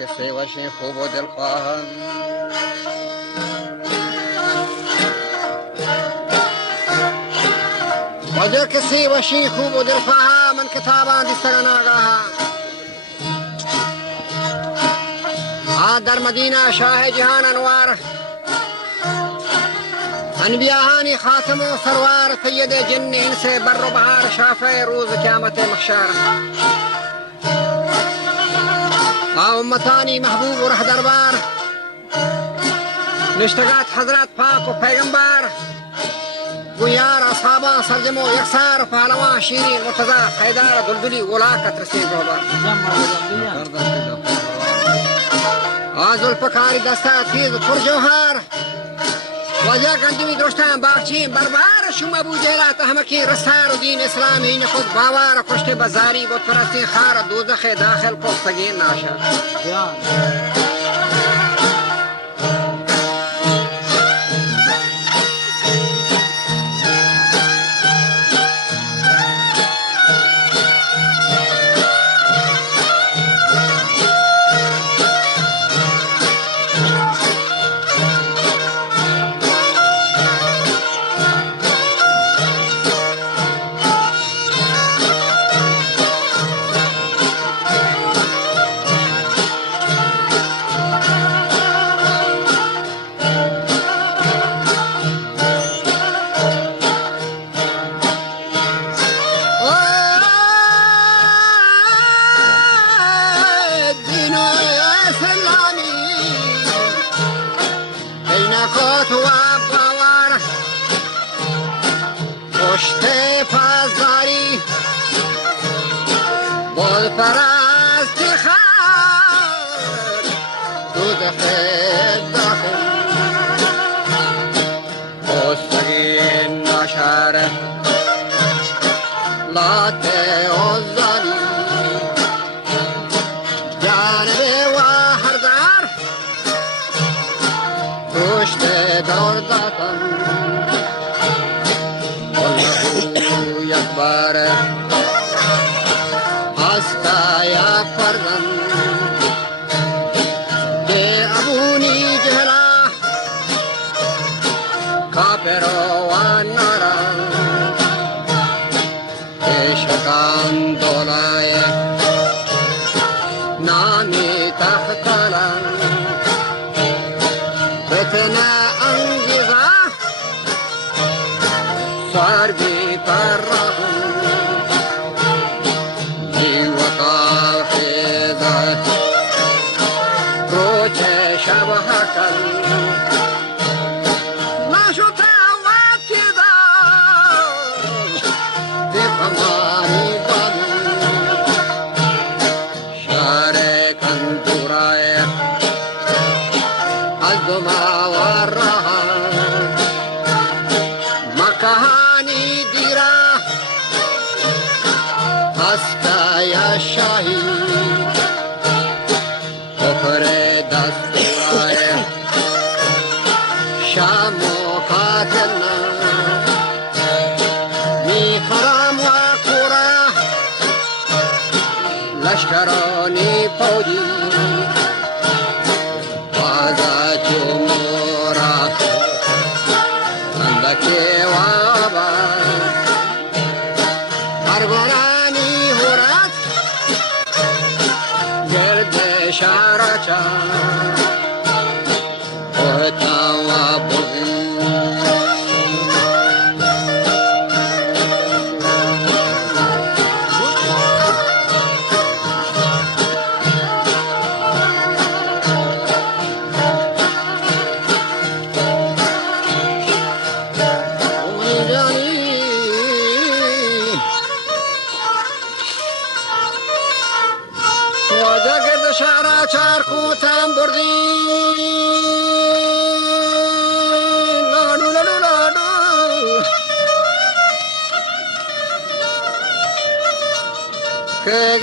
کسی وشی خوب و دلخواه وجه کسی وشی خوب و دلخواه من کتابان دیستگان آگاه در مدینه شاه جهان انوار انبیاءانی خاتم و سروار سید جن انس بر و بهار شافع روز قیامت محشر امتانی محبوب و ره دربار نشتگات حضرت پاک و پیغمبر گویار اصحابان سرجم و یکسار پهلوان شیرین مرتضی حیدر دلدلی ولاکت رسید روبر زلفکاری دسته تیز پر جوهر وجه گندمی درشتن باغچین بربر شما ابو جهلات احمقی رسار و دین اسلامی این خود باور کشت بزاری بود پرستی خار دوزخ داخل کو سگین ناشد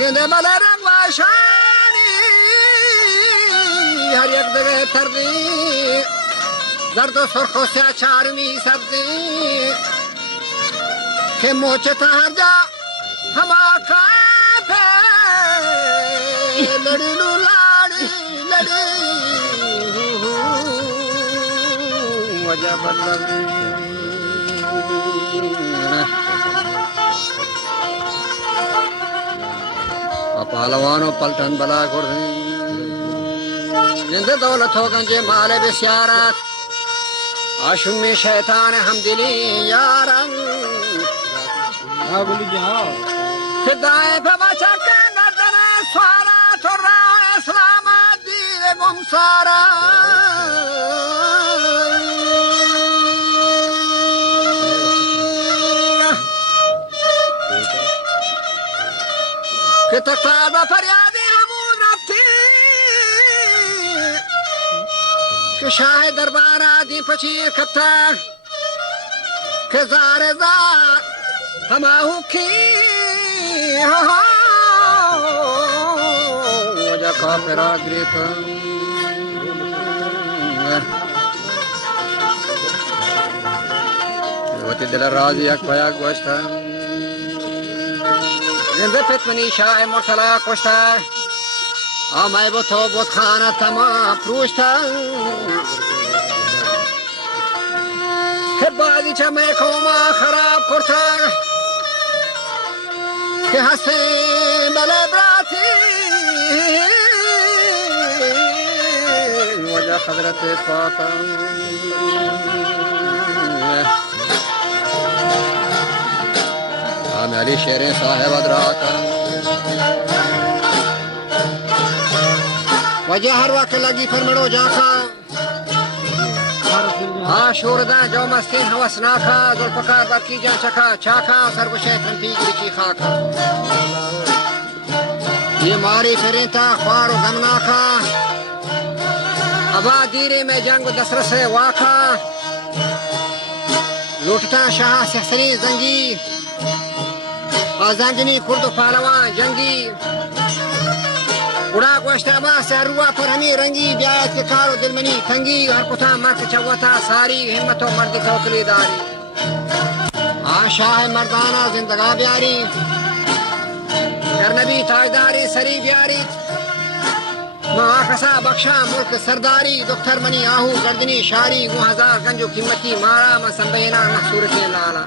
گنده بلرنگ باشانی هر یک دگه تردی زرد و سرخ و سیاه چارمی سبزی که موچه تا هر جا هما کافه बल्लवी पहलवानों पलटन बला गुर्दी जिंद दौलत हो गंजे माले बिस्यारत आशुमी शैतान हम दिली यारन फिदाए बाबा चक्के नदन स्वारा थोड़ा इस्लाम दीन गुमसारा कि तकताबा फरियादी हमून अपती कि शाह दरबार आदि पची कत्ता कि ज़ारे ज़ार हमाहू की वजह काफिरा ग्रेता वती दिल राजी अकबया गोश्ता जिंदे फितमनी शाह मुर्तला कुश्ता आमाय बुतो बुत खाना तमा प्रूश्ता के बाजी चमे खोमा खराब कुर्ता के हंसे बले ब्राती वजह हजरत पाका अली शेरे साहेब अदराका वजह हर वक्त लगी फरमड़ो जाका हाँ शोरदा जो मस्ती हवस नाखा जुल्फकार बरकी जा चखा चाखा सरगुशे थंपी गुची खाका ये मारी फिरेता ख्वार गमनाखा अबा दीरे में जंग दसर से वाखा लुटता शाह सहसरी जंगी आजांजनी खुर्द पहलवान जंगी उड़ा गोश्ताबा सहरुआ पर हमी रंगी ब्यायत के कारो दिलमनी तंगी हर कुथा मर्द चवता सारी हिम्मतो मर्दी तवकली दारी आशा है मर्दाना जिंदगा ब्यारी नबी ताजदारी सरी ब्यारी माखसा बख्शा मुल्क सरदारी दुख्तर मनी आहू गर्दनी शारी 2000 गंजो कीमती मारा म संबेना मसूर से लाला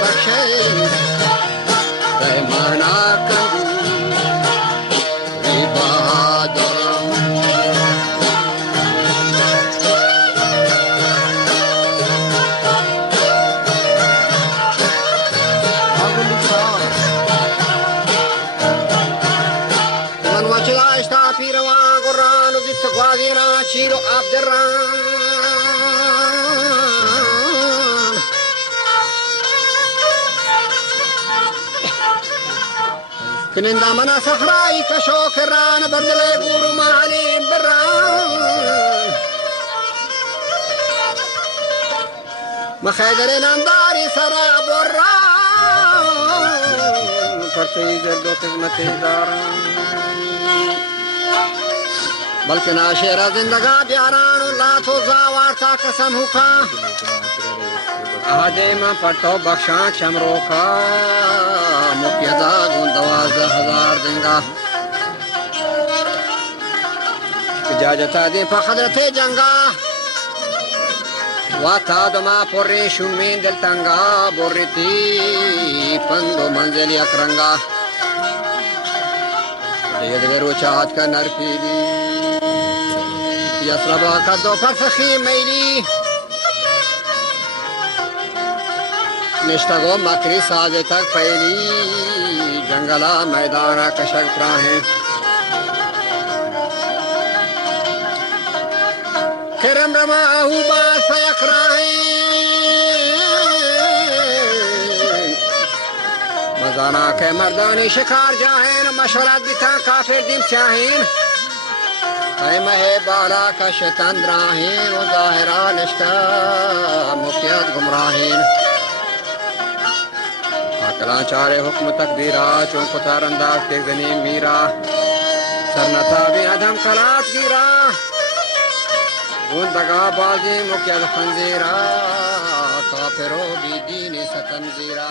बख्शे माना Chiro Abderran Kininda mana sahrai ka shokran badle guru mali berran Makhaydare nandari sara borran Parti jaddo khidmati daran बल्कि नाशेरा जिंदगा प्यारान लाथो जावारता कसम हुका आदे में पढ़तो बख्शा चमरो का मुख्यदा गुंदवाज़ 1000 देंगा इजाजत दे फखदरते जंगा वाता दमा पुरे शुमीन दिल तंगा बोरिती पंदो मंजिल अकरंगा ये दगरो चाहत का नरपीली يسربا كدو فرسخي ميلي نشتغو مكري سازه تک پهلی جنگلا मैदाना कशक प्राहे करम रमा हुबा सयक राहे मजाना के मर्दानी शिकार जाहेन मशवरा दिता काफिर दिम चाहेन महे बारा का शैतान राहीन व ज़ाहिरा निश्ता मुफ्तियत गुमराहीन अकला चारे हुक्म तकदीरा चौंको तारंदाज के गनी मीरा सरनता भी अधम खलास गिरा गुंदगा बाजी मुख्यत खंजीरा काफिरो भी दीनी सतम जीरा